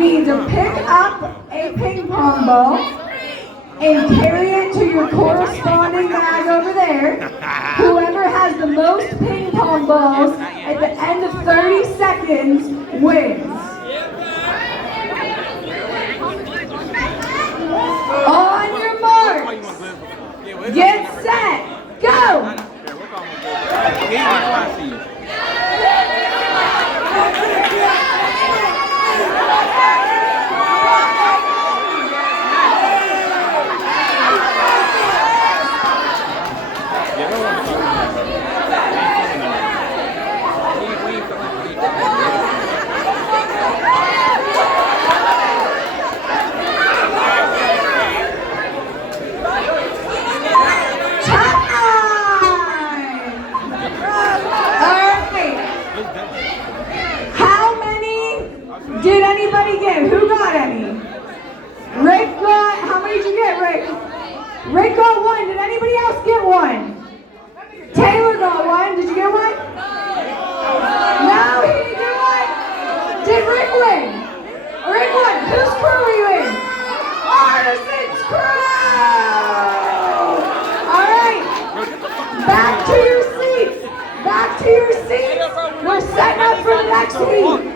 need to pick up a ping pong ball and carry it to your corresponding bag over there. Whoever has the most ping pong balls at the end of 30 seconds wins. On your marks, get set, go! Did anybody get? Who got any? Rick got, how many did you get, Rick? Rick got one. Did anybody else get one? Taylor got one. Did you get one? No, he didn't get one. Did Rick win? Rick won. Whose crew are you in? Artisan's crew! All right. Back to your seats. Back to your seats. We're setting up for the next heat.